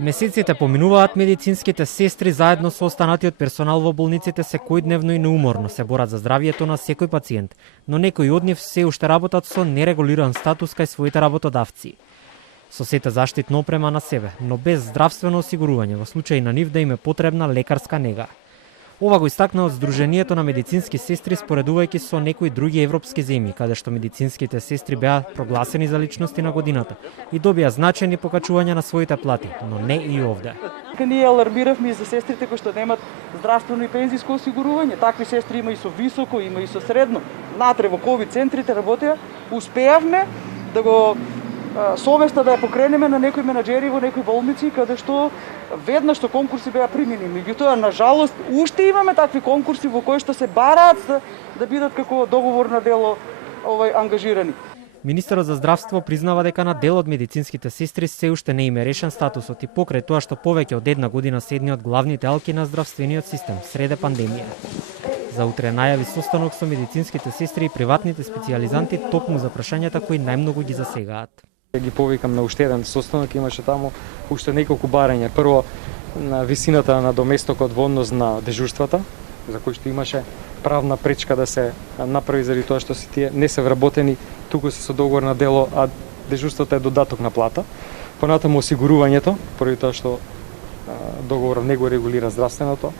Месеците поминуваат, медицинските сестри заедно со останатиот персонал во болниците секојдневно и неуморно се борат за здравието на секој пациент, но некои од нив се уште работат со нерегулиран статус кај своите работодавци. Со сета заштитна опрема на себе, но без здравствено осигурување во случај на нив да им е потребна лекарска нега. Ова го истакна од Сдруженијето на медицински сестри споредувајќи со некои други европски земји, каде што медицинските сестри беа прогласени за личности на годината и добија значајни покачувања на своите плати, но не и овде. Ние алармиравме и за сестрите кои што немат здравствено и пензиско осигурување. Такви сестри има и со високо, има и со средно. Натре во ковид центрите работеа, успеавме да го совеста да ја покренеме на некои менаџери во некои болници каде што веднаш што конкурси беа примени. Меѓутоа, на жалост, уште имаме такви конкурси во кои што се бараат да бидат како договорно дело ангажирани. Министерот за здравство признава дека на дел од медицинските сестри се уште не им е решен статусот и покрај тоа што повеќе од една година се едни од главните елки на здравствениот систем среде пандемија. За утре најави состанок со медицинските сестри и приватните специјализанти токму за прашањата кои најмногу ги засегаат. Ги повикам на уште еден состанок, имаше таму уште неколку барања. Прво, на висината на доместокот во однос на дежурствата, за кој што имаше правна пречка да се направи заради тоа што се тие не се вработени, туку се со договор на дело, а дежурството е додаток на плата. Понатаму осигурувањето, поради тоа што договорот не го регулира здравственото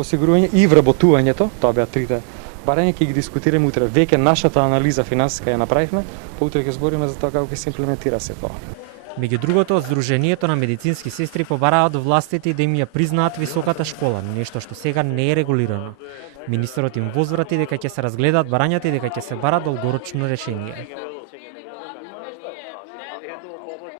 осигурување и вработувањето, тоа беа трите барања, ќе ги дискутираме утре. Веќе нашата анализа финансиска ја направивме, па утре ќе збориме за тоа како ќе се имплементира се тоа. Меѓу другото, од Сдруженијето на медицински сестри побараа од властите да им ја признаат високата школа, нешто што сега не е регулирано. Министерот им возврати дека ќе се разгледаат барањата и дека ќе се бара долгорочно решение.